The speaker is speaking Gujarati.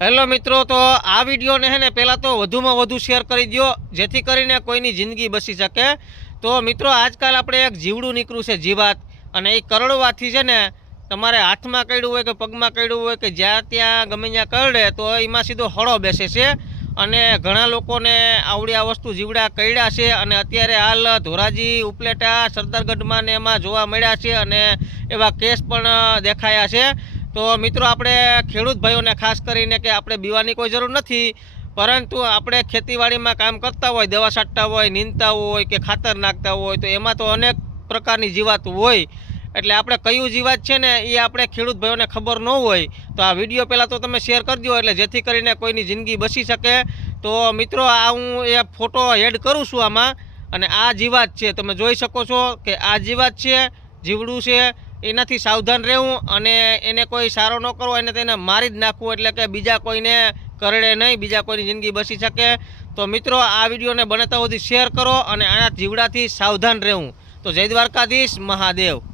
હેલો મિત્રો, તો આ વિડીયોને હે ને પહેલાં તો વધુમાં વધુ શેર કરી દો જેથી કરીને કોઈની જિંદગી બસી શકે. તો મિત્રો, આજકાલ આપણે એક જીવડું નીકળ્યું છે જીવાત, અને એ કરડવાથી છે ને તમારે હાથમાં કરડ્યું હોય કે પગમાં કરડ્યું હોય કે જ્યાં ત્યાં ગમે ત્યાં કરડે, તો એમાં સીધો હળો બેસે છે. અને ઘણા લોકોને આવડી આ વસ્તુ જીવડા કરડ્યા છે, અને અત્યારે હાલ ધોરાજી, ઉપલેટા, સરદારગઢમાં ને એમાં જોવા મળ્યા છે, અને એવા કેસ પણ દેખાયા છે. તો મિત્રો આપણે ખેડૂત ભાઈઓને ખાસ કરીને કે આપણે બીવાની કોઈ જરૂર નથી, પરંતુ આપણે ખેતીવાડીમાં કામ કરતા હોય, દવા છાંટતા હોય, નીંદતા હોય કે ખાતર નાખતા હોય, તો એમાં તો અનેક પ્રકારની જીવાત હોય. એટલે આપણે કયું જીવાત છે ને, એ આપણે ખેડૂત ભાઈઓને ખબર ન હોય, તો આ વીડિયો પહેલાં તો તમે શેર કરજો, એટલે જેથી કરીને કોઈની જિંદગી બચી શકે. તો મિત્રો, આ હું એ ફોટો એડ કરું છું આમાં, અને આ જીવાત છે, તમે જોઈ શકો છો કે આ જીવાત છે, જીવડું છે એનાથી સાવધાન રહેવું અને એને કોઈ સારો ન કરવો એને તેને મારી જ નાખવું એટલે કે બીજા કોઈને કરડે નહીં, બીજા કોઈની જિંદગી બસી શકે. તો મિત્રો, આ વિડીયોને બને ત્યાં સુધી શેર કરો અને આના જીવડાથી સાવધાન રહેવું. તો જય દ્વારકાધીશ, મહાદેવ.